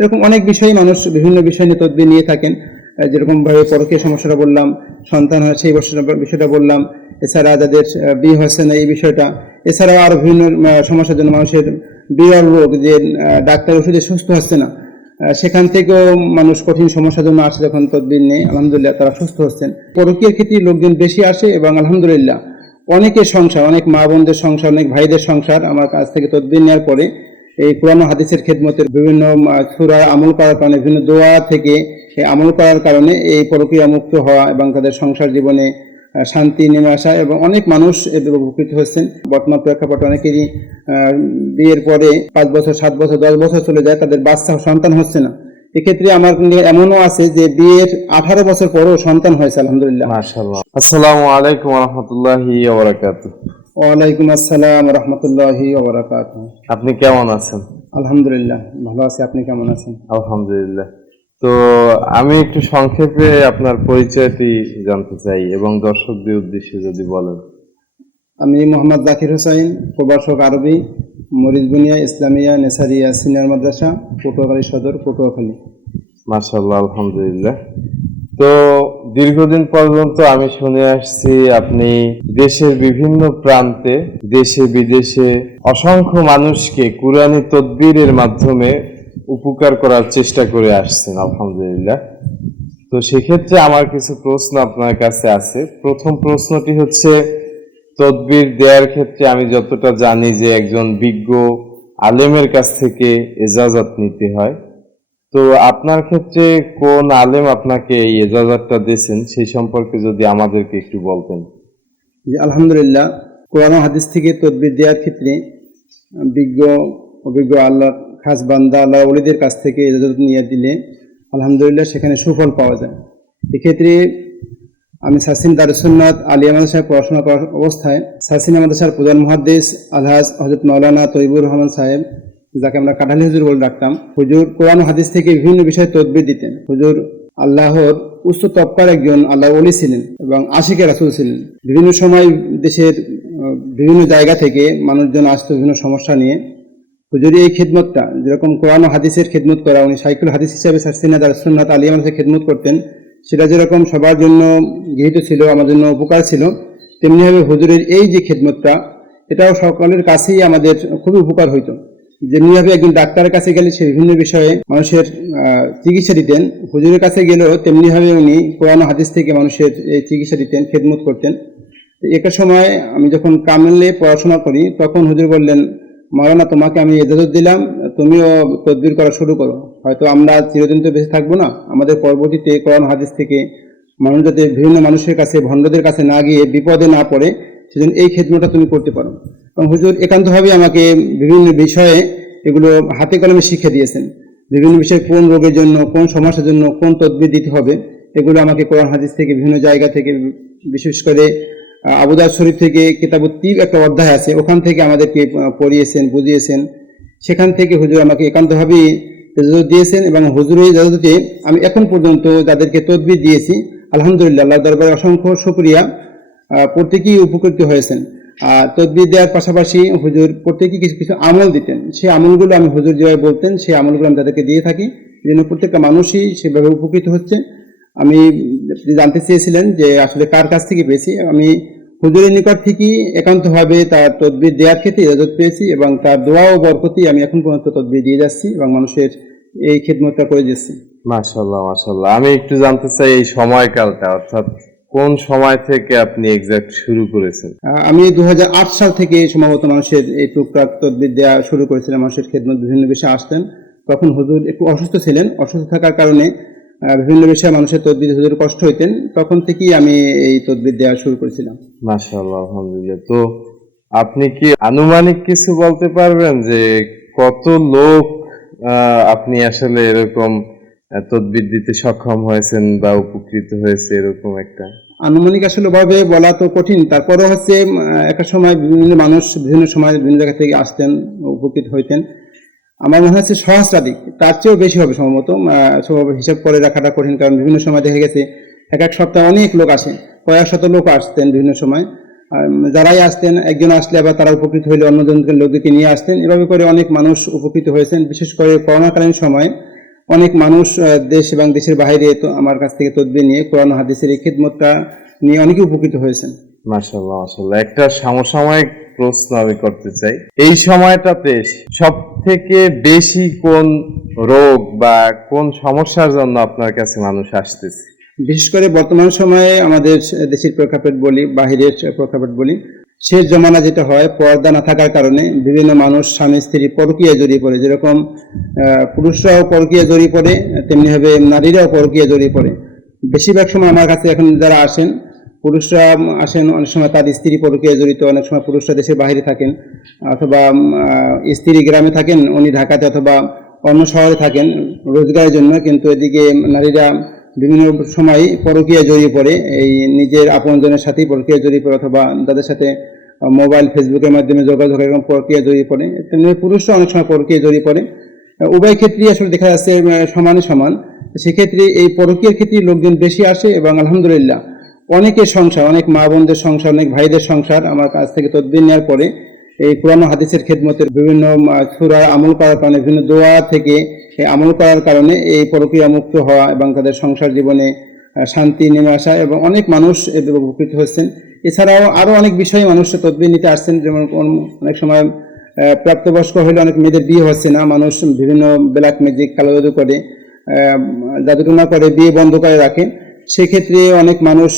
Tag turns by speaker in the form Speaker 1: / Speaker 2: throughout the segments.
Speaker 1: এরকম অনেক বিষয়ে মানুষ বিভিন্ন বিষয় নিয়ে তদবির নিয়ে থাকেন। আহ, যেরকম ভাবে পরকীয় সমস্যাটা বললাম সন্তান হয় সেই বিষয়টা বললাম এছাড়া যাদের বিয়ে হচ্ছে না এই বিষয়টা এছাড়াও আরও বিভিন্ন সমস্যার জন্য মানুষের বিরল রোগ যে ডাক্তার ওষুধে সুস্থ হচ্ছে না সেখান থেকেও মানুষ কঠিন সমস্যার জন্য আসে যখন তদবির নেই আলহামদুলিল্লাহ তারা সুস্থ হচ্ছেন। পরকীয় ক্ষেত্রে লোকজন বেশি আসে এবং আলহামদুলিল্লাহ অনেকের সংসার অনেক মা বোনদের সংসার অনেক ভাইদের সংসার আমার কাছ থেকে তদবির নেওয়ার পরে এই কোরআন হাদিসের খেদমতের বিভিন্ন সুরা আমল করার কারণে, বিভিন্ন দোয়া থেকে আমল করার কারণে এই পরকীয়া মুক্ত হওয়া এবং তাদের সংসার জীবনে শান্তি নেমে আসা এবং অনেক মানুষ এদের উপকৃত হচ্ছেন। বর্তমান প্রেক্ষাপটে অনেকেরই বিয়ের পরে পাঁচ বছর, সাত বছর, দশ বছর চলে যায়, তাদের বাচ্চা সন্তান হচ্ছে না। এক্ষেত্রে আমার এমনও আছে যে বিয়ের আঠারো বছর পরেও সন্তান হয়েছে, আলহামদুলিল্লাহ।
Speaker 2: আসসালামু আলাইকুম রহমতুল্লাহি
Speaker 1: ওয়ালাইকুম আসসালাম রহমতুল্লাহি ওবরাকাত
Speaker 2: আপনি কেমন আছেন?
Speaker 1: আলহামদুলিল্লাহ ভালো আছি। আপনি কেমন আছেন?
Speaker 2: আলহামদুলিল্লাহ। তো আমি একটু সংক্ষেপে আপনার পরিচয়টি জানতে চাই এবং দর্শকদের উদ্দেশ্যে যদি বলেন।
Speaker 1: আমি মোহাম্মদ জাকির হোসাইন প্রভাষক আরবি মরিজবুনিয়া ইসলামিয়া নেসারিয়া সিনিয়র মাদ্রাসা পটুয়াখালী সদর পটুয়াখালী।
Speaker 2: মাশাআল্লাহ আলহামদুলিল্লাহ। তো দীর্ঘদিন পর্যন্ত আমি শুনে আসছি আপনি দেশের বিভিন্ন প্রান্তে দেশে বিদেশে অসংখ্য মানুষকে কুরআনী তদবিরের মাধ্যমে উপকার করার চেষ্টা করে আসছেন, আলহামদুলিল্লাহ। তো সেক্ষেত্রে আমার কিছু প্রশ্ন আপনার কাছে আছে। প্রথম প্রশ্নটি হচ্ছে, তদবির দেওয়ার ক্ষেত্রে আমি যতটা জানি যে একজন বিজ্ঞ আলেমের কাছ থেকে এজাজত নিতে হয়। তো আপনার ক্ষেত্রে কোন আলেম আপনাকে এই এজাজতটা দিয়েছেন? সেই সম্পর্কে যদি আমাদেরকে একটু বলতেন।
Speaker 1: আলহামদুলিল্লাহ। কোরআন হাদিস থেকে তদবির দেওয়ার ক্ষেত্রে বিজ্ঞ, অভিজ্ঞ আল্লাহ খাস বান্দা আল্লাহ অলিদের কাছ থেকে ইজাজত নিয়ে দিলে আলহামদুলিল্লাহ সেখানে সুফল পাওয়া যায়। এক্ষেত্রে আমি সাসিন দারুসন্নাথ আলিয়া সাহেব পড়াশোনা করার অবস্থায় সাসিনা মাদ্রাসার প্রধান মহাদ্দেশ আলহাজ হজরত মৌলানা তৈবুর রহমান সাহেব যাকে আমরা কাঠালি হুজুর বলে ডাকতাম। হুজুর কোরআন হাদিস থেকে বিভিন্ন বিষয়ে তদবির দিতেন। হুজুর আল্লাহর উচ্চ তপকার একজন আল্লাহ অলি ছিলেন এবং আশিকের রাসুল ছিলেন। বিভিন্ন সময় দেশের বিভিন্ন জায়গা থেকে মানুষজন আসতো বিভিন্ন সমস্যা নিয়ে। হুজুরি এই খেদমতটা, যেরকম কোরআন হাদিসের খেদমত করা, উনি সাইকুল হাদিস হিসাবে সাসিনা দারুসন্নাথ আলিয়া মাদ্রাসায় খেদমত করতেন। সেটা যেরকম সবার জন্য গৃহীত ছিল, আমার জন্য উপকার ছিল, তেমনিভাবে হুজুরের এই যে খেদমতটা, এটাও সকলের কাছেই আমাদের খুবই উপকার হইতো। যেমনিভাবে একজন ডাক্তারের কাছে গেলে সে বিভিন্ন বিষয়ে মানুষের চিকিৎসা দিতেন। হুজুরের কাছে গেলেও তেমনিভাবে উনি কোরআন হাদিস থেকে মানুষের এই চিকিৎসা দিতেন, খেদমত করতেন। একটা সময় আমি যখন কামেলে পড়াশোনা করি, তখন হুজুর বললেন মারানা তোমাকে আমি এজাজত দিলাম, তুমিও তদবির করা শুরু করো। হয়তো আমরা চিরদিন তো বেঁচে থাকব না। আমাদের পরবর্তীতে কোরআন হাদিস থেকে মানুষ যাতে বিভিন্ন মানুষের কাছে, ভণ্ডদের কাছে না গিয়ে বিপদে না পড়ে সেজন্য এই ক্ষেত্রটা তুমি করতে পারো। এবং হুজুর একান্তভাবে আমাকে বিভিন্ন বিষয়ে এগুলো হাতে কলমে শিখে দিয়েছেন। বিভিন্ন বিষয়ে কোন রোগের জন্য কোন সমস্যার জন্য কোন তদবির দিতে হবে এগুলো আমাকে কোরআন হাদিস থেকে বিভিন্ন জায়গা থেকে বিশেষ করে আবুদার শরীফ থেকে কিতাবুত্তিব একটা অধ্যায় আছে ওখান থেকে আমাদেরকে পড়িয়েছেন বুঝিয়েছেন। সেখান থেকে হুজুর আমাকে একান্তভাবেই ইজাজত দিয়েছেন এবং হুজুরের ইজাজতে আমি এখন পর্যন্ত যাদেরকে তদবির দিয়েছি আলহামদুলিল্লাহ আল্লাহ দরবারে অসংখ্য শুক্রিয়া। আহ, প্রত্যেকেই উপকৃত হয়েছেন। আর তদবির দেওয়ার পাশাপাশি হুজুর প্রত্যেকেই কিছু কিছু আমল দিতেন। সেই আমলগুলো আমি হুজুর যেভাবে বলতেন, সেই আমলগুলো আমি তাদেরকে দিয়ে থাকি। জন্য প্রত্যেকটা মানুষই সেভাবে উপকৃত হচ্ছে। আমি জানতে চেয়েছিলেন যে আসলে কার কাছ থেকে পেয়েছি। আমি হুজুরের নিকট থেকেই একান্তভাবে তার তদবির দেওয়ার ক্ষেত্রে ইজাজত পেয়েছি এবং তার দোয়া ও বরকতি আমি এখন পর্যন্ত তদবির দিয়ে যাচ্ছি এবং মানুষের এই খেদমতটা করে যাচ্ছি।
Speaker 2: মাশাআল্লাহ মাশাআল্লাহ। আমি একটু জানতে চাই এই সময়কালটা, অর্থাৎ কোন সময় থেকে আপনি এক্সাক্ট শুরু করেছেন?
Speaker 1: আমি দুহাজার আট সাল থেকে সম্ভবত মানুষের এই টুকটাক তদবির দেওয়া শুরু করেছিলাম মানুষের খেদমত বিভিন্ন বিষয়ে আসতেন। তখন হুজুর একটু অসুস্থ ছিলেন অসুস্থ থাকার কারণে বিভিন্ন বিষয়ে মানুষের তদবির হুজুর কষ্ট হইতেন। তখন থেকেই আমি এই তদবির দেওয়া শুরু করেছিলাম।
Speaker 2: মাশাআল্লাহ আলহামদুলিল্লাহ। তো আপনি কি আনুমানিক কিছু বলতে পারবেন যে কত লোক আহ, আপনি আসলে এরকম তদবির দিতে সক্ষম হয়েছেন বা উপকৃত হয়েছে এরকম একটা?
Speaker 1: আনুমানিক আসলে ভাবে বলা তো কঠিন। তারপরে হচ্ছে একটা সময় বিভিন্ন মানুষ বিভিন্ন সময় বিভিন্ন জায়গা থেকে আসতেন উপকৃত হইতেন। আমার মনে হচ্ছে সহস্রাধিক। তার চেয়েও বেশি হবে সম্ভবত। উম, হিসাব করে রাখাটা কঠিন কারণ বিভিন্ন সময় দেখা গেছে এক এক সপ্তাহে অনেক লোক আসে কয়েক শত লোক আসতেন বিভিন্ন সময়। যারাই আসতেন একজন আসলে আবার তারা উপকৃত হইলে অন্যজনকে লোকদেরকে নিয়ে আসতেন। এভাবে করে অনেক মানুষ উপকৃত হয়েছেন। বিশেষ করে করোনাকালীন সময় অনেক মানুষ দেশ এবং দেশের বাইরে তো আমার কাছ থেকে তদবির নিয়ে কোরআন হাদিসের এই খিদমতটা নিয়ে অনেকে উপকৃত হয়েছেন।
Speaker 2: মাশাল্লাহ মাশাল্লাহ একটা সমসাময়িক প্রশ্ন আমি করতে চাই। এই সময়টাতে সব থেকে বেশি কোন রোগ বা কোন সমস্যার জন্য আপনার কাছে মানুষ আসতেছে?
Speaker 1: বিশেষ করে বর্তমান সময়ে আমাদের দেশের প্রেক্ষাপট বলি বাহিরের প্রেক্ষাপট বলি শেষ জমানা যেটা হয়, পর্দা না থাকার কারণে বিভিন্ন মানুষ স্বামী, স্ত্রী পরকীয়া জড়িয়ে পড়ে। যেরকম পুরুষরাও পরকীয়া জড়িয়ে পড়ে, তেমনিভাবে নারীরাও পরকীয়া জড়িয়ে পড়ে। বেশিরভাগ সময় আমার কাছে এখন যারা আসেন, পুরুষরা আসেন, অনেক সময় তার স্ত্রী পরকীয়া জড়িত, অনেক সময় পুরুষরা দেশের বাইরে থাকেন, অথবা স্ত্রী গ্রামে থাকেন, উনি ঢাকাতে অথবা অন্য শহরে থাকেন, রোজগারের জন্য, কিন্তু এদিকে নারীরা বিভিন্ন সময় পরকীয়া জড়িয়ে পড়ে, এই নিজের আপনজনের সাথেই পরকীয়া জড়িয়ে পড়ে অথবা তাদের সাথে মোবাইল ফেসবুকের মাধ্যমে যোগাযোগ এরকম পরকীয়া জড়িয়ে পড়ে। তেমনি পুরুষরা অনেক সময় পরকীয়া জড়িয়ে পড়ে। উভয় ক্ষেত্রেই আসলে দেখা যাচ্ছে সমানে সমান। সেক্ষেত্রে এই পরকীয়ার ক্ষেত্রে লোকজন বেশি আসে এবং আলহামদুলিল্লাহ অনেকের সংসার, অনেক মা বোনদের সংসার, অনেক ভাইদের সংসার আমার কাছ থেকে তদবির নেওয়ার পরে এই কোরআন হাদিসের খেদমতের বিভিন্ন সুরা আমল করার কারণে বিভিন্ন দোয়া থেকে আমল করার কারণে এই প্রক্রিয়া মুক্ত হওয়া এবং তাদের সংসার জীবনে শান্তি নেমে আসা এবং অনেক মানুষ এদের উপকৃত হচ্ছেন এছাড়াও আরও অনেক বিষয়ে মানুষ তদবির নিতে আসছেন যেমন অনেক সময় প্রাপ্তবয়স্ক হলে অনেক মেয়েদের বিয়ে হচ্ছে না মানুষ বিভিন্ন ব্ল্যাক ম্যাজিক কালো জাদু করে আহ, করে বিয়ে বন্ধ করে রাখে। সেক্ষেত্রে অনেক মানুষ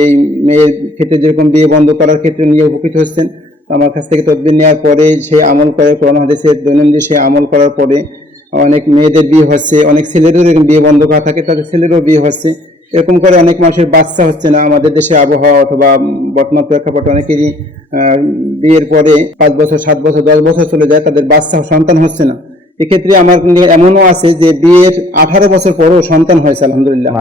Speaker 1: এই মেয়ের ক্ষেত্রে যেরকম বিয়ে বন্ধ করার ক্ষেত্রে নিয়ে উপকৃত হচ্ছেন। আমার কাছ থেকে তদবির নেওয়ার পরে সে আমল করে কোরআন হাদিসের দৈনন্দিন সে আমল করার পরে অনেক মেয়েদের বিয়ে হচ্ছে অনেক ছেলেদেরও এরকম বিয়ে বন্ধ করা থাকে তাদের ছেলেরও বিয়ে হচ্ছে। এরকম করে অনেক মানুষের বাচ্চা হচ্ছে না। আমাদের দেশে আবহাওয়া অথবা বর্তমান প্রেক্ষাপটে অনেকেরই বিয়ের পরে পাঁচ বছর সাত বছর দশ বছর চলে যায় তাদের বাচ্চা সন্তান হচ্ছে না। এক্ষেত্রে আমার এমনও আছে যে বিয়ের আঠারো বছর পরও সন্তান হয়েছে আলহামদুলিল্লাহ।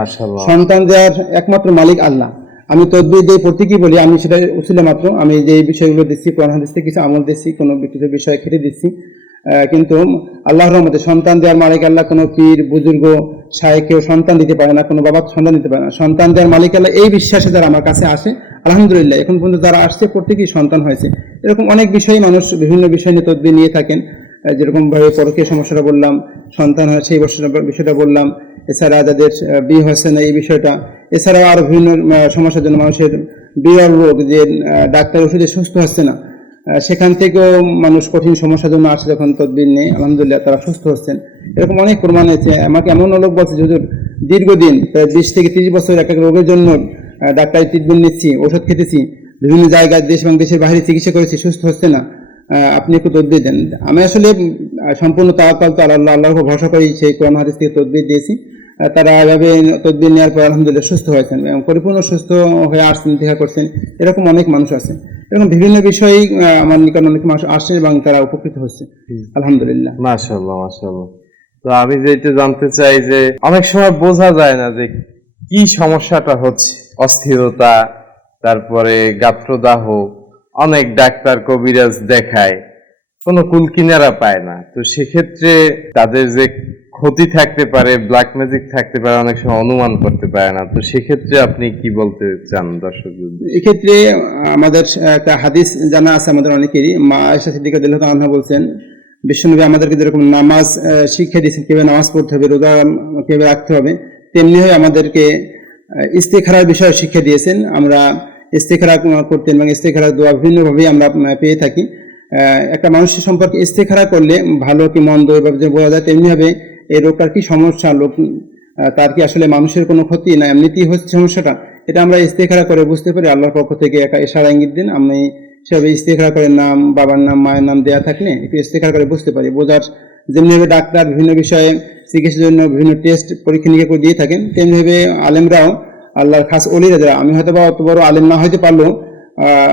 Speaker 1: সন্তান দেওয়ার একমাত্র মালিক আল্লাহ। আমি তদ্বির দিয়ে প্রতীকই বলি, আমি সেটা উচিলে মাত্র। আমি যে বিষয়গুলো দিচ্ছি, কোরআন থেকে কিছু আমল দিচ্ছি, কোনো কিছু বিষয় খেটে দিচ্ছি। কিন্তু আল্লাহর রহমতে সন্তান দেওয়ার মালিক আল্লাহ কোনো পীর, বুজুর্গ সাহেব কেউ সন্তান দিতে পারে না, কোনো বাবা সন্তান দিতে পারে না। সন্তান দেওয়ার মালিক আল্লাহ এই বিশ্বাসে যারা আমার কাছে আসে, আলহামদুলিল্লাহ, এখন পর্যন্ত যারা আসছে, প্রত্যেকেই সন্তান হয়েছে। এরকম অনেক বিষয়ে মানুষ বিভিন্ন বিষয় নিয়ে তদ্বির নিয়ে থাকেন। যেরকম ভাবে পরকীয় সমস্যাটা বললাম, সন্তান হয় সেই বিষয়টা বললাম। এছাড়া যাদের বিয়ে হচ্ছে না, এই বিষয়টা এছাড়াও আরও বিভিন্ন সমস্যার জন্য মানুষের বিরল রোগ যে ডাক্তার ওষুধে সুস্থ হচ্ছে না সেখান থেকেও মানুষ কঠিন সমস্যার জন্য আসে যখন তদবির নেই আলহামদুলিল্লাহ তারা সুস্থ হচ্ছেন। এরকম অনেক প্রমাণ আছে। আমাকে এমন লোক বলছে যদি দীর্ঘদিন, প্রায় বিশ থেকে তিরিশ বছর এক এক রোগের জন্য ডাক্তারি ট্রিটমেন্ট নিচ্ছি, ওষুধ খেতেছি, বিভিন্ন জায়গায় দেশ এবং দেশের বাইরে চিকিৎসা করেছি, সুস্থ হচ্ছে না। আপনি একটু তদবির দেন। আমি আসলে সম্পূর্ণ তাওয়াক্কাল তো আল্লাহ, আল্লাহর উপর ভরসা করেই সেই কোরআন হাদিস থেকে তদবির দিয়েছি। তারা এভাবে তদবির নেওয়ার পর আলহামদুলিল্লাহ সুস্থ হয়েছেন এবং পরিপূর্ণ সুস্থ হয়ে আসছেন দেখা করছেন। এরকম অনেক মানুষ আছে। এরকম বিভিন্ন বিষয়েই আহ, আমার নিকট অনেক মানুষ আসছে এবং তারা উপকৃত হচ্ছে। আলহামদুলিল্লাহ।
Speaker 2: মাশাল্লাহ মাশাল্লাহ তো আমি যেটা জানতে চাই যে অনেক সময় বোঝা যায় না যে কি সমস্যাটা হচ্ছে। অস্থিরতা তারপরে গাত্রদাহ অনেক ডাক্তার কবিরাজ দেখায় কোনো কুল কিনারা পায় না। তো সেক্ষেত্রে তাদের যে ক্ষতি থাকতে পারে ব্ল্যাক ম্যাজিক থাকতে পারে, অনেক সময় অনুমান করতে পারে না। তো সেক্ষেত্রে আপনি কি বলতে চান দর্শক
Speaker 1: এক্ষেত্রে আমাদের একটা হাদিস জানা আছে আমাদের অনেকেরই। মা আয়সা সিদ্দিকা আনহা বলছেন, বিশ্বনবী আমাদেরকে যেরকম নামাজ শিক্ষা দিয়েছেন, কীভাবে নামাজ পড়তে হবে, রোজা কীভাবে রাখতে হবে তেমনি হয়ে আমাদেরকে ইস্তেখারার বিষয়ে শিক্ষা দিয়েছেন। আমরা ইস্তেখারা করতেন এবং ইস্তেখারা দোয়া বিভিন্নভাবেই আমরা পেয়ে থাকি। একটা মানুষের সম্পর্কে ইস্তেখারা করলে ভালো কি মন্দ এভাবে বোঝা যায়, তেমনিভাবে এই রোগটার কি সমস্যা? লোক তার কি আসলে মানুষের কোনো ক্ষতি? না, এমনিতেই হচ্ছে সমস্যাটা। এটা আমরা ইস্তেখারা করে বুঝতে পারি। আল্লাহর পক্ষ থেকে একা ইশারা ইঙ্গিত দিন। আমি সেভাবে ইস্তেখারা করে নাম, বাবার নাম, মায়ের নাম দেওয়া থাকলে একটু ইস্তেখারা করে বুঝতে পারি। বোঝার যেমনিভাবে ডাক্তার বিভিন্ন বিষয়ে চিকিৎসার জন্য বিভিন্ন টেস্ট পরীক্ষা নিরীক্ষা করে দিয়ে থাকেন, তেমনিভাবে আলেমরাও আল্লাহর খাস অলিরা যারা, আমি হয়তো বা অত বড় আলেম না হইতে পারলেও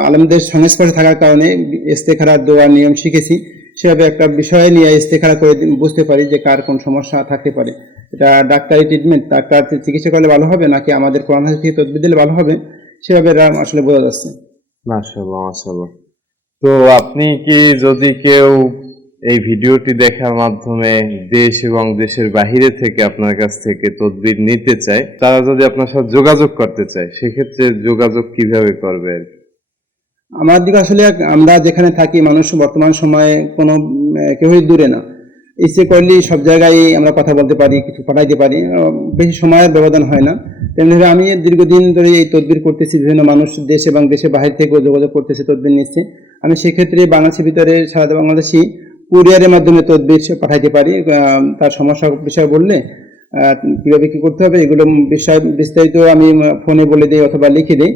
Speaker 1: আলেমদের সংস্পর্শে থাকার কারণে ইস্তেখারার দোয়ার নিয়ম শিখেছি। সেভাবে একটা বিষয় নিয়ে ইস্তেখারা করে বুঝতে পারি যে কার কোন সমস্যা থাকতে পারে। এটা ডাক্তারি ট্রিটমেন্ট ডাক্তার চিকিৎসা করলে ভালো হবে, নাকি আমাদের কোরআন থেকে তদবির দিলে ভালো হবে, সেভাবে আসলে বোঝা যাচ্ছে।
Speaker 2: তো আপনি কি যদি কেউ এই ভিডিওটি দেখার মাধ্যমে দেশ এবং দেশের বাহিরে থেকে আপনার কাছ থেকে তদবির নিতে চায়, তারা যদি আপনার সাথে যোগাযোগ করতে চায়, সেক্ষেত্রে যোগাযোগ কীভাবে করবে আর কি?
Speaker 1: আমার দিকে আসলে আমরা যেখানে থাকি, মানুষ বর্তমান সময়ে কোনো কেউই দূরে না। ইচ্ছে করলেই সব জায়গায় আমরা কথা বলতে পারি, কিছু পাঠাইতে পারি। বেশি সময়ের ব্যবধান হয় না। তেমনিভাবে আমি দীর্ঘদিন ধরে এই তদবির করতেছি, বিভিন্ন মানুষ দেশ এবং দেশের বাইরে থেকেও যোগাযোগ করতেছে তদবির নিচ্ছে। আমি সেক্ষেত্রে বাংলাদেশের ভিতরে সারা বাংলাদেশি কুরিয়ারের মাধ্যমে তদবির পাঠাইতে পারি। তার সমস্যা বিষয়ে বললে কীভাবে কি করতে হবে, এগুলো বিষয় বিস্তারিত আমি ফোনে বলে দিই অথবা লিখে দিই।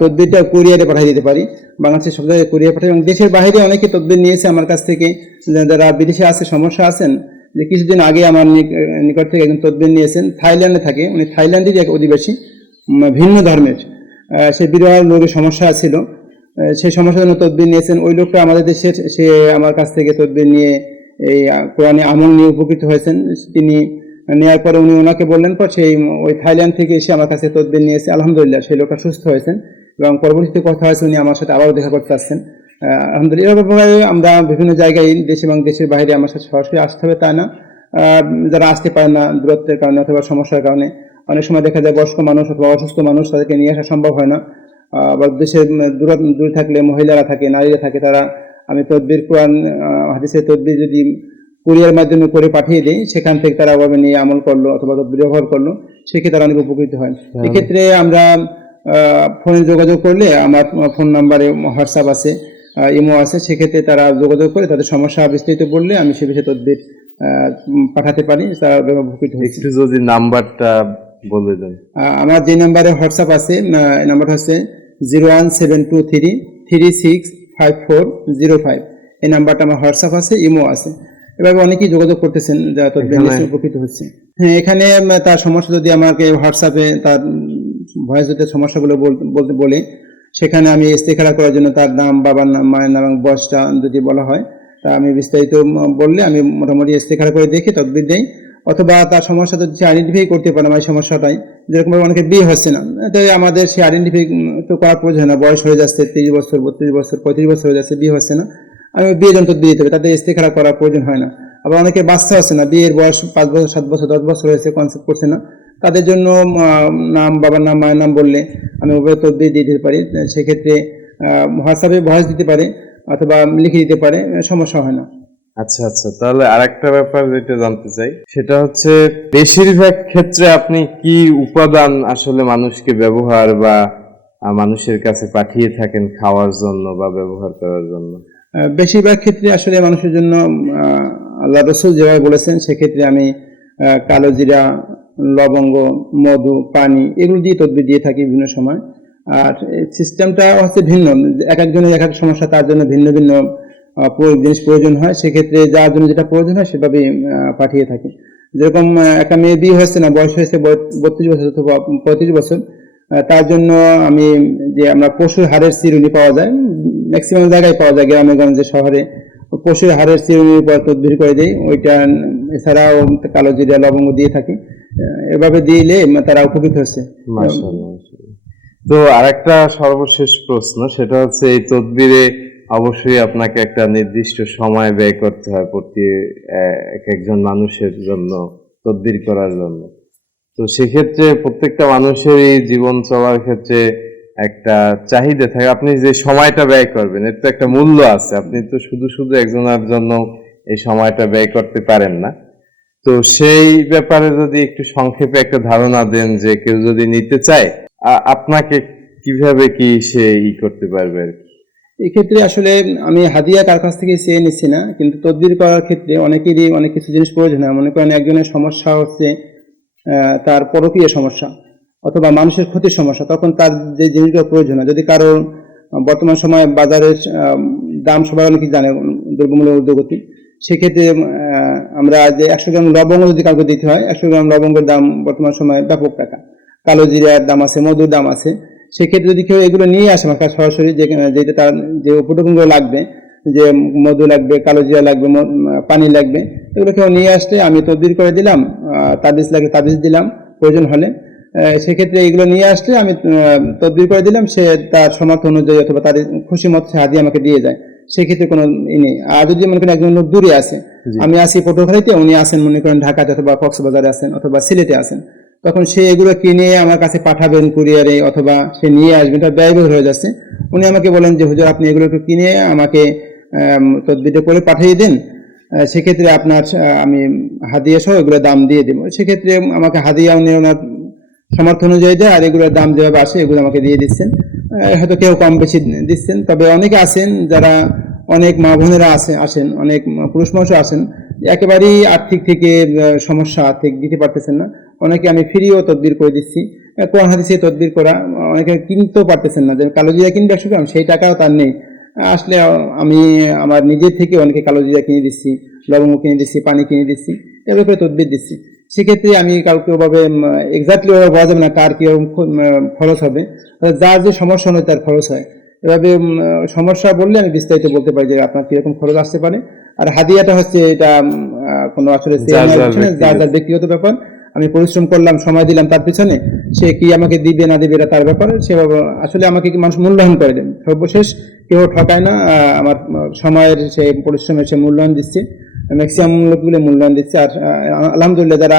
Speaker 1: তদবিরটা কুরিয়ারে পাঠিয়ে দিতে পারি। বাংলাদেশের সব জায়গায় কুরিয়ার পাঠাই। এবং দেশের বাইরে অনেকে তদবির নিয়েছে আমার কাছ থেকে। যারা বিদেশে আছে, সমস্যা আছেন, যে কিছুদিন আগে আমার নিকট থেকে একজন তদবির নিয়েছেন। থাইল্যান্ডে থাকে। উনি থাইল্যান্ডেরই এক অধিবাসী ভিন্ন ধর্মের। সে বিরল রোগের সমস্যা ছিল। সেই সমস্যার জন্য তদবির নিয়েছেন। ওই লোকটা আমাদের দেশের সে আমার কাছ থেকে তদবির নিয়ে এই কোরআনে আমল নিয়ে উপকৃত হয়েছেন। তিনি নেওয়ার পরে উনি ওনাকে বললেন পর সেই ওই থাইল্যান্ড থেকে এসে আমার কাছে তদবির নিয়েছে আলহামদুলিল্লাহ সেই লোকটা সুস্থ হয়েছেন এবং পরবর্তীতে কথা হয়েছে উনি আমার সাথে আবারও দেখা করতে আসছেন। আলহামদুলিল্লাহ আমরা বিভিন্ন জায়গায় দেশ এবং দেশের বাইরে আমার সাথে সরাসরি আসতে হবে তা না। যারা আসতে পারে না দূরত্বের কারণে অথবা সমস্যার কারণে, অনেক সময় দেখা যায় বয়স্ক মানুষ অথবা অসুস্থ মানুষ তাদেরকে নিয়ে আসা সম্ভব হয় না। আবার দেশের দূর দূরে থাকলে মহিলারা থাকে, নারীরা থাকে, তারা, আমি তদবির কোরআন হাদিসের তদবির যদি কুরিয়ার মাধ্যমে করে পাঠিয়ে দিই সেখান থেকে তারা ওভাবে নিয়ে আমল করল অথবা ব্যবহার করল সেক্ষেত্রে তারা অনেক উপকৃত হয়। এক্ষেত্রে আমরা ফোনে যোগাযোগ করলে আমার ফোন নাম্বারে হোয়াটসঅ্যাপ আছে ইমো আছে সেক্ষেত্রে তারা যোগাযোগ করে তাদের সমস্যা বিস্তৃত বললে আমি সে বিষয়ে তদবির পাঠাতে পারি তারা উপকৃত হয়েছে।
Speaker 2: যদি নাম্বারটা বলে দেন।
Speaker 1: আমার যে নাম্বারে হোয়াটসঅ্যাপ আছে নাম্বারটা হচ্ছে zero one seven two three three six five four zero five. এই নাম্বারটা আমার হোয়াটসঅ্যাপ আছে ইমো আছে। এভাবে অনেকেই যোগাযোগ করতেছেন
Speaker 2: এখানে-
Speaker 1: উপকৃত হচ্ছে। হ্যাঁ এখানে তার সমস্যা যদি আমাকে হোয়াটসঅ্যাপে তার ভয়েস যদি সমস্যাগুলো বলতে বলে সেখানে আমি ইস্তেখারা করার জন্য তার নাম বাবার নাম মায়ের নাম এবং বয়সটা যদি বলা হয় তা আমি বিস্তারিত বললে আমি মোটামুটি ইস্তেখারা করে দেখি তদবির দেই। অথবা তার সমস্যা যদি সে আইডেন্টিফাই করতে পারে আমার এই সমস্যাটাই যেরকম অনেকে বিয়ে হচ্ছে না তো আমাদের সে আইডেন্টিফাই তো করার প্রয়োজন না। বয়স হয়ে যাচ্ছে তিরিশ বছর বত্রিশ বছর পঁয়ত্রিশ বছর হয়ে যাচ্ছে বিয়ে হচ্ছে না। আমি বিয়ে যন্ত্র দিয়ে দিতে হবে, তাদের ইস্তেখারা করার প্রয়োজন হয় না। আবার অনেকে বাচ্চা আছে না, বিয়ের বয়স পাঁচ বছর, সাত বছর, দশ বছর হয়েছে কনসেপ্ট করছে না। তাদের জন্য নাম, বাবার নাম, মায়ের নাম বললে আমি ওভাবে তো দিয়ে দিতে পারি, সেক্ষেত্রে হোয়াটসঅ্যাপে ভয়েস দিতে পারে অথবা লিখে দিতে পারে, সমস্যা হয় না।
Speaker 2: আচ্ছা আচ্ছা তাহলে আরেকটা ব্যাপার যেটা জানতে চাই, সেটা হচ্ছে বেশিরভাগ ক্ষেত্রে আপনি কি উপাদান আসলে মানুষকে ব্যবহার বা মানুষের কাছে পাঠিয়ে থাকেন খাওয়ার জন্য বা ব্যবহার করার জন্য?
Speaker 1: বেশিরভাগ ক্ষেত্রে আসলে মানুষের জন্য আল্লাহ রসুল যেভাবে বলেছেন, সেক্ষেত্রে আমি কালো জিরা, লবঙ্গ, মধু, পানি এগুলো দিয়ে তদবির দিয়ে থাকি বিভিন্ন সময়। আর সিস্টেমটা হচ্ছে ভিন্ন। এক একজনের এক এক সমস্যা, তার জন্য ভিন্ন ভিন্ন জিনিস প্রয়োজন হয়। সেক্ষেত্রে যার জন্য যেটা প্রয়োজন হয়, সেভাবেই পাঠিয়ে থাকি। যেরকম একটা মেয়ে বিয়ে হয়েছে না, বয়স হয়েছে বত্রিশ বছর অথবা পঁয়ত্রিশ বছর তার জন্য আমি যে আমরা পশুর হাড়ের চিরুনি পাওয়া যায় ম্যাক্সিমাম জায়গায় পাওয়া যায় গ্রামে গঞ্জে, শহরে। পশুর হাড়ের চিরুনির পর তদবির করে দিই। ওইটা এছাড়াও কালো জিরা, লবঙ্গ দিয়ে থাকি। এভাবে দিলে তারা উপকৃত হচ্ছে।
Speaker 2: তো আরেকটা সর্বশেষ প্রশ্ন, সেটা হচ্ছে এই তদবিরে অবশ্যই আপনাকে একটা নির্দিষ্ট সময় ব্যয় করতে হয় প্রতি এক একজন মানুষের জন্য, তদবির করার জন্য। তো সেক্ষেত্রে প্রত্যেকটা মানুষেরই জীবন চলার ক্ষেত্রে একটা চাহিদা থাকে। আপনি যে সময়টা ব্যয় করবেন, এর তো একটা মূল্য আছে। আপনি তো শুধু শুধু একজনের জন্য এই সময়টা ব্যয় করতে পারেন না। তো সেই ব্যাপারে যদি একটু সংক্ষেপে একটা ধারণা দেন যে কেউ যদি নিতে চায় আপনাকে কীভাবে কি সে ই করতে পারবে আর কি?
Speaker 1: এক্ষেত্রে আসলে আমি হাদিয়া কার কাছ থেকে চেয়ে নিচ্ছি না, কিন্তু তদবির করার ক্ষেত্রে অনেকেরই অনেক কিছু জিনিস প্রয়োজন হয়। মনে করেন একজনের সমস্যা হচ্ছে তার পরকীয় সমস্যা। অথবা মানুষের ক্ষতির সমস্যা, তখন তার যে জিনিসগুলো প্রয়োজন হয়, যদি কারও বর্তমান সময়ে বাজারের দাম সবাই অনেকেই জানে, দ্রব্যমূল্যের ঊর্ধ্বগতি সেক্ষেত্রে আমরা যে একশো গ্রাম লবঙ্গ যদি কাউকে দিতে হয়, একশো গ্রাম লবঙ্গের দাম বর্তমান সময়ে ব্যাপক টাকা। কালো জিরার দাম আছে, মধুর দাম আছে। সেক্ষেত্রে যদি কেউ এগুলো নিয়ে আসে আমার কাছে সরাসরি, যে, যেটা তার, যে উপটকনগুলো লাগবে, যে মধু লাগবে, কালো জিরা লাগবে পানি লাগবে, এগুলো কেউ নিয়ে আসলে আমি তদবির করে দিলাম তাবিজ লাগলে তাবিজ দিলাম, প্রয়োজন হলে। সেক্ষেত্রে এগুলো নিয়ে আসলে আমি তদবির করে দিলাম সে তার সমর্থ অনুযায়ী অথবা তাদের খুশি মতো সে হাদিয়ে আমাকে দিয়ে যায়। সেক্ষেত্রে কোনো ই নেই। আর যদি মনে করেন একজন লোক দূরে আছে। আমি আসি পটুয়াখালীতে উনি আসেন মনে করেন ঢাকাতে অথবা কক্সবাজারে আছেন অথবা সিলেটে আছেন তখন সে এগুলো কিনে আমার কাছে পাঠাবেন কুরিয়ারে অথবা সে নিয়ে আসবেন তার ব্যয়বহুল হয়ে যাচ্ছে। উনি আমাকে বলেন যে হুজুর আপনি এগুলোকে কিনে আমাকে আম, তদবিরটা করে পাঠিয়ে দিন। সেক্ষেত্রে আপনার আমি হাদিয়া সহ এগুলো দাম দিয়ে দেবো। সেক্ষেত্রে আমাকে হাদিয়া উনি ওনার সামর্থ্য অনুযায়ী দেয় আর এগুলোর দাম যেভাবে আসে, এগুলো আমাকে দিয়ে দিচ্ছেন। হয়তো কেউ কম বেশি দিচ্ছেন, তবে অনেকে আছেন যারা অনেক মা বোনেরা আছে আসেন, অনেক পুরুষ মানুষও আসেন, একেবারেই আর্থিক থেকে সমস্যা আর্থিক দিতে পারতেছেন না। অনেকে আমি ফ্রিও তদবির করে দিচ্ছি। কোরআন হাদিসে তদবির করা, অনেকে কিনতেও পারতেছেন না। যে কালো জিরা কিনবে একশো গ্রাম, সেই টাকাও তার নেই। আসলে আমি আমার নিজের থেকে অনেকে কালো জিরা কিনে দিচ্ছি, লবঙ্গ কিনে দিচ্ছি, পানি কিনে দিচ্ছি এভাবে করে তদবির দিচ্ছি। সেক্ষেত্রে আমি কাউকে ওভাবে এক্স্যাক্টলি ওভাবে বলা যাবে না কার কীরকম খরচ হবে। যার যে সমস্যা হয় তার খরচ হয়। এভাবে সমস্যা বললে আমি বিস্তারিত বলতে পারি যে আপনার কীরকম খরচ আসতে পারে। আর হাদিয়াটা হচ্ছে এটা কোনো আসলে
Speaker 2: যার যার
Speaker 1: ব্যক্তিগত। ব্যাপার। আমি পরিশ্রম করলাম সময় দিলাম তার পিছনে সে কি আমাকে দিবে না দিবে এটা তার ব্যাপার। সেভাবে আসলে আমাকে কি মানুষ মূল্যায়ন করে দেন? সর্বশেষ কেউ ঠকায় না আমার সময়ের সে পরিশ্রমের সে মূল্যায়ন দিচ্ছে। ম্যাক্সিমাম লোকগুলো মূল্যায়ন দিচ্ছে। আর আলহামদুলিল্লাহ যারা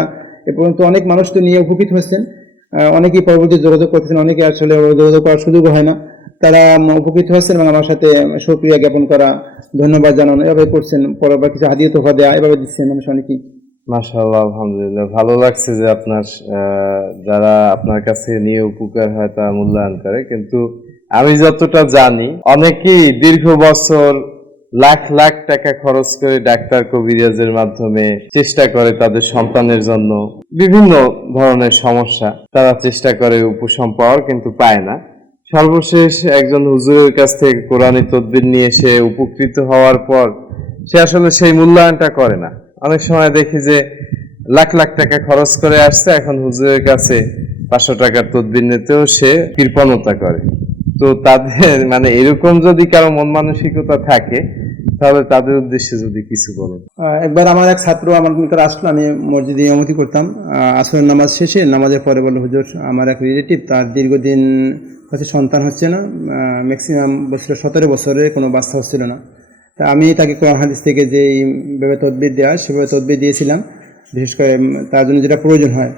Speaker 1: এ পর্যন্ত অনেক মানুষ তো নিয়ে উপকৃত হচ্ছেন আহ, অনেকেই পরবর্তী যোগাযোগ করতেছেন অনেকে আসলে যোগাযোগ করার সুযোগ হয় না। তারা উপকৃত হচ্ছেন এবং আমার সাথে সক্রিয়া জ্ঞাপন করা ধন্যবাদ জানানো এভাবে করছেন। পরবার কিছু হাদিয়ে তোফা দেওয়া এভাবে দিচ্ছেন মানুষ অনেকেই।
Speaker 2: মাশাআল্লাহ আলহামদুলিল্লাহ। ভালো লাগছে যে আপনার যারা আপনার কাছে নিয়ে উপকার হয় তা মূল্যায়ন করে। কিন্তু আমি যতটা জানি অনেকেই দীর্ঘ বছর লাখ লাখ টাকা খরচ করে ডাক্তার কবিরাজের মাধ্যমে চেষ্টা করে তাদের সন্তানের জন্য বিভিন্ন ধরনের সমস্যা। তারা চেষ্টা করে উপশম পাওয়ার কিন্তু পায় না। সর্বশেষ একজন হুজুরের কাছ থেকে কোরআনী তদবির নিয়ে সে উপকৃত হওয়ার পর সে আসলে সেই মূল্যায়নটা করে না। অনেক সময় দেখি যে লাখ লাখ টাকা খরচ করে আসছে, এখন হুজুরের কাছে পাঁচশো টাকার তদবির নিতেও সে কৃপণতা করে। তো তাদের মানে এরকম যদি কারও মন মানসিকতা থাকে তাহলে তাদের উদ্দেশ্যে যদি কিছু
Speaker 1: আহ, একবার আমার এক ছাত্র আমার আসলো আমি মসজিদে ইমামতি করতাম। আসরের নামাজ শেষে নামাজের পরে বলল হুজুর আমার এক রিলেটিভ তার দীর্ঘদিন হচ্ছে সন্তান হচ্ছে না ম্যাক্সিমাম বছর সতেরো বছরে কোনো বাচ্চা হচ্ছিল না। তা আমি তাকে কোরআন হাদিস থেকে যে এইভাবে তদবির দেওয়া সেভাবে তদবির দিয়েছিলাম। বিশেষ করে তার জন্য যেটা প্রয়োজন হয়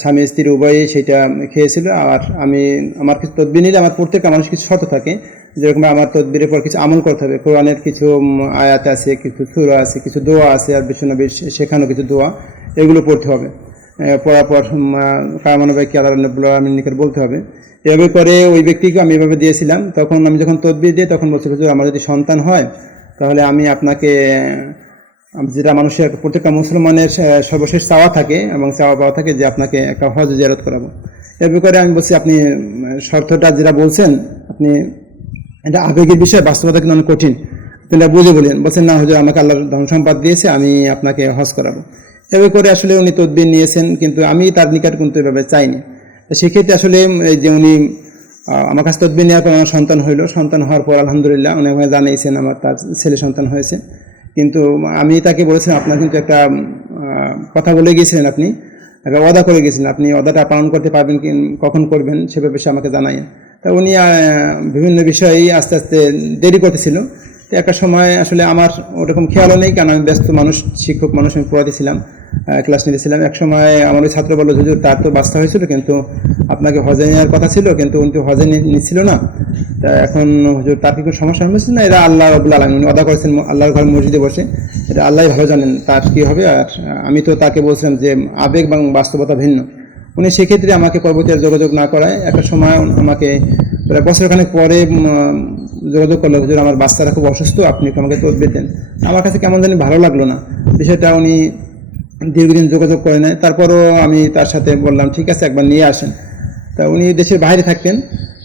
Speaker 1: স্বামী স্ত্রী উভয়ই সেটা খেয়েছিল। আর আমি আমার কিছু তদবির নিলে আমার প্রত্যেকটা মানুষ কিছু শর্ত থাকে। যেরকম আমার তদবিরের পর কিছু আমল করতে হবে। কোরআনের কিছু আয়াত আছে, কিছু সুরা আছে, কিছু দোয়া আছে, আর বিশ্বনবীর শেখানো কিছু দোয়া, এগুলো পড়তে হবে। পড়ার পর কামানবাইকে আলমীর নিকট বলতে হবে। এভাবে করে ওই ব্যক্তিকে আমি এভাবে দিয়েছিলাম। তখন আমি যখন তদবির দিই, তখন বলছে হুজুর, আমার যদি সন্তান হয়, তাহলে আমি আপনাকে যেটা মানুষের, প্রত্যেকটা মুসলমানের সর্বশেষ চাওয়া থাকে এবং চাওয়া পাওয়া থাকে যে আপনাকে একটা হজ জেরত করাবো। এর ব্যাপারে আমি বলছি, আপনি শর্তটা যেটা বলছেন, আপনি এটা আবেগের বিষয়, বাস্তবতা কিন্তু অনেক কঠিন। এটা বুঝে বলেন, বলছেন, না হুজুর, আমাকে আল্লাহ ধন সম্পাদ দিয়েছে, আমি আপনাকে হজ করাবো। এভাবে করে আসলে উনি তদবির নিয়েছেন, কিন্তু আমি তার নিকট কিন্তু এভাবে চাইনি। সেক্ষেত্রে আসলে এই যে উনি আমার কাছে তদবির নেওয়ার পর আমার সন্তান হইল। সন্তান হওয়ার পর আলহামদুলিল্লাহ উনি আমাকে জানিয়েছেন, আমার তার ছেলে সন্তান হয়েছে। কিন্তু আমি তাকে বলেছিলাম, আপনার কিন্তু একটা কথা বলে গিয়েছিলেন আপনি, একটা অদা করে গেছিলেন আপনি অদাটা পালন করতে পারবেন কি, কখন করবেন, সে ব্যাপারে আমাকে জানায়। তা উনি বিভিন্ন বিষয়েই আস্তে আস্তে দেরি করতেছিল। তো একটা সময় আসলে আমার ওরকম খেয়ালও নেই, কারণ আমি ব্যস্ত মানুষ, শিক্ষক মানুষ, আমি পড়াতেছিলাম ক্লাস নিতেছিলাম এক সময় আমার ওই ছাত্র বলল, হুজুর, তার তো বাচ্চা হয়েছিল, কিন্তু আপনাকে হজে নেওয়ার কথা ছিল, কিন্তু উনি তো হজে নিচ্ছিল না। তা এখন হুজুর, তার কি কোনো সমস্যা হয়েছে না? এরা আল্লাহ রবুল আলম উনি অদা করেছেন, আল্লাহর ঘর মসজিদে বসে। এটা আল্লাহ ভালো জানেন তার কি হবে, আর আমি তো তাকে বলছিলাম যে আবেগ এবং বাস্তবতা ভিন্ন। উনি সেক্ষেত্রে আমাকে পরবর্তী যোগাযোগ না করায়। একটা সময় আমাকে প্রায় বছরখানেক পরে যোগাযোগ করল হুজুর আমার বাচ্চারা খুব অসুস্থ আপনি আমাকে তদবির দেন। আমার কাছে কেমন জানি ভালো লাগল না। বিষয়টা উনি দীর্ঘদিন যোগাযোগ করে নেয়। তারপরও আমি তার সাথে বললাম ঠিক আছে একবার নিয়ে আসেন। তা উনি দেশের বাইরে থাকতেন।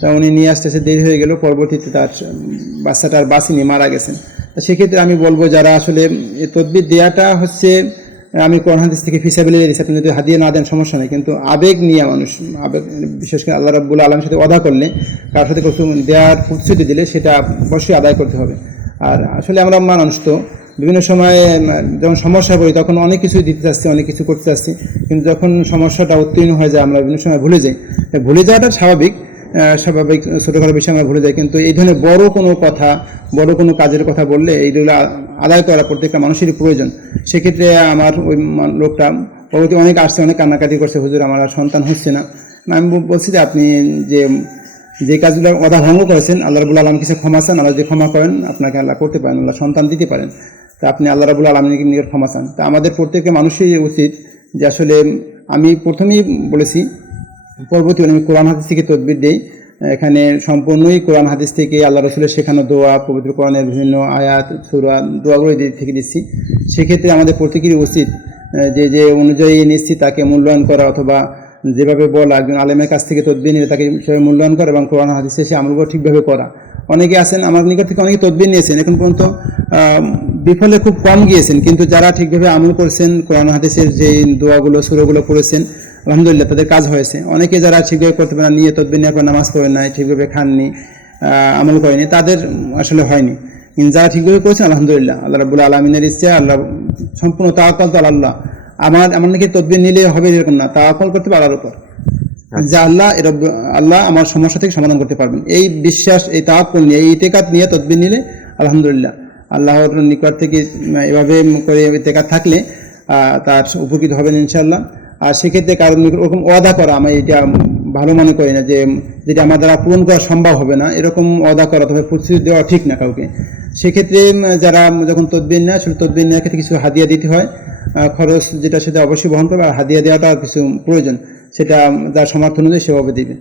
Speaker 1: তা উনি নিয়ে আসতে আসতে দেরি হয়ে গেল। পরবর্তীতে তার উম, বাচ্চাটা আর বাঁচিনি মারা গেছেন। তা সেক্ষেত্রে আমি বলব যারা আসলে এই তদবির দেওয়াটা হচ্ছে আমি কোরআন হাদিস থেকে ফিসাবিলি দিচ্ছি আপনি যদি হাদিয়ে না দেন, সমস্যা নেই। কিন্তু আবেগ নিয়ে মানুষ, আবেগ, বিশেষ করে আল্লাহ রাব্বুল আলমের সাথে অদা করলে কার সাথে কিছু দেওয়ার প্রতিশ্রুতি দিলে সেটা অবশ্যই আদায় করতে হবে। আর আসলে আমরা মানুষ তো, বিভিন্ন সময়ে যখন সমস্যা পড়ি, তখন অনেক কিছু দিতে চাচ্ছি, অনেক কিছু করতে চাচ্ছি। কিন্তু যখন সমস্যাটা উত্তীর্ণ হয়ে যায়, আমরা বিভিন্ন সময় ভুলে যাই। ভুলে যাওয়াটা স্বাভাবিক স্বাভাবিক ছোটোখাটো বিষয় আমরা ভুলে যাই, কিন্তু এই ধরনের বড় কোনো কথা, বড় কোনো কাজের কথা বললে এইগুলো আদায় করা প্রত্যেকটা মানুষেরই প্রয়োজন। সেক্ষেত্রে আমার ওই লোকটা, পরবর্তী অনেক আসছে, অনেক কান্নাকাটি করছে, হুজুর, আমার সন্তান হচ্ছে না। আমি বল- বলছি যে, আপনি যে যে কাজগুলো অদা ভঙ্গ করেছেন, আল্লাহ রবুল্লা আলম কিছু ক্ষমা চান, আল্লাহ যে ক্ষমা করেন, আপনাকে আল্লাহ করতে পারেন, আল্লাহ সন্তান দিতে পারেন। তা আপনি আল্লাহ রাবুল আলমীকে নিকট ক্ষমা চান। তা আমাদের প্রত্যেকের মানুষই উচিত যে, আসলে আমি প্রথমেই বলেছি পরবর্তী আমি কোরআন হাদিস থেকে তদবির দিই। এখানে সম্পূর্ণই কোরআন হাদিস থেকে আল্লাহ রসুলের শেখানো দোয়া, পবিত্র কোরআনের বিভিন্ন আয়াত, সুরা, দোয়াগুলো থেকে দিচ্ছি। সেক্ষেত্রে আমাদের প্রত্যেকেরই উচিত যে যে অনুযায়ী নিচ্ছি তাকে মূল্যায়ন করা অথবা যেভাবে বলা, একজন আলেমের কাছ থেকে তদবির নিয়ে তাকে সেভাবে মূল্যায়ন করা এবং কোরআন হাদিসে সে আমলগুলো ঠিকভাবে করা। অনেকে আছেন, আমার নিকট থেকে অনেকে তদবির নিয়েছেন, এখন পর্যন্ত বিফলে খুব কম গিয়েছেন। কিন্তু যারা ঠিকভাবে আমল করেছেন, কোরআন হাদিসের যে দোয়াগুলো, সুরগুলো পড়েছেন আলহামদুলিল্লাহ তাদের কাজ হয়েছে। অনেকে যারা ঠিকভাবে করতে পারে না, নিয়ে তদবির নেওয়ার পর নামাজ পড়ে নাই ঠিকভাবে খাননি আমল করেনি তাদের আসলে হয়নি। কিন্তু যারা ঠিকভাবে করেছেন আলহামদুলিল্লাহ আল্লাহ রাবুল আলমিনের ইচ্ছে আল্লাহ সম্পূর্ণ তাওয়াক্কাল তো আল্লাহ। আমার আমার নাকি তদবির নিলে হবে এরকম না তাওয়াক্কাল করতে হবে আল্লাহর উপর। যে আল্লাহ এ রব্ব- আল্লাহ আমার সমস্যা থেকে সমাধান করতে পারবেন। এই বিশ্বাস এই তাওয়াক্কুল নিয়ে এই ইতেকাত নিয়ে তদবির নিলে আলহামদুলিল্লাহ আল্লাহর নিকট থেকে এভাবে করে ইতেকাত থাকলে তার উপকৃত হবেন ইনশাল্লাহ আর সেক্ষেত্রে কারণ ওরকম ওয়াদা করা, আমি এটা ভালো মনে করি না যে যেটা আমার দ্বারা পূরণ করা সম্ভব হবে না, এরকম ওয়াদা করা, তবে প্রতিশ্রুতি দেওয়া ঠিক না কাউকে। সেক্ষেত্রে যারা যখন তদবির নেয়, আসলে তদবির নেওয়ার ক্ষেত্রে কিছু হাদিয়া দিতে হয়। খরচ যেটা সেটা অবশ্যই বহন করবে, আর হাদিয়া দেওয়াটা কিছু প্রয়োজন, সেটা যার সমর্থন অনুযায়ী সেভাবে দিবে।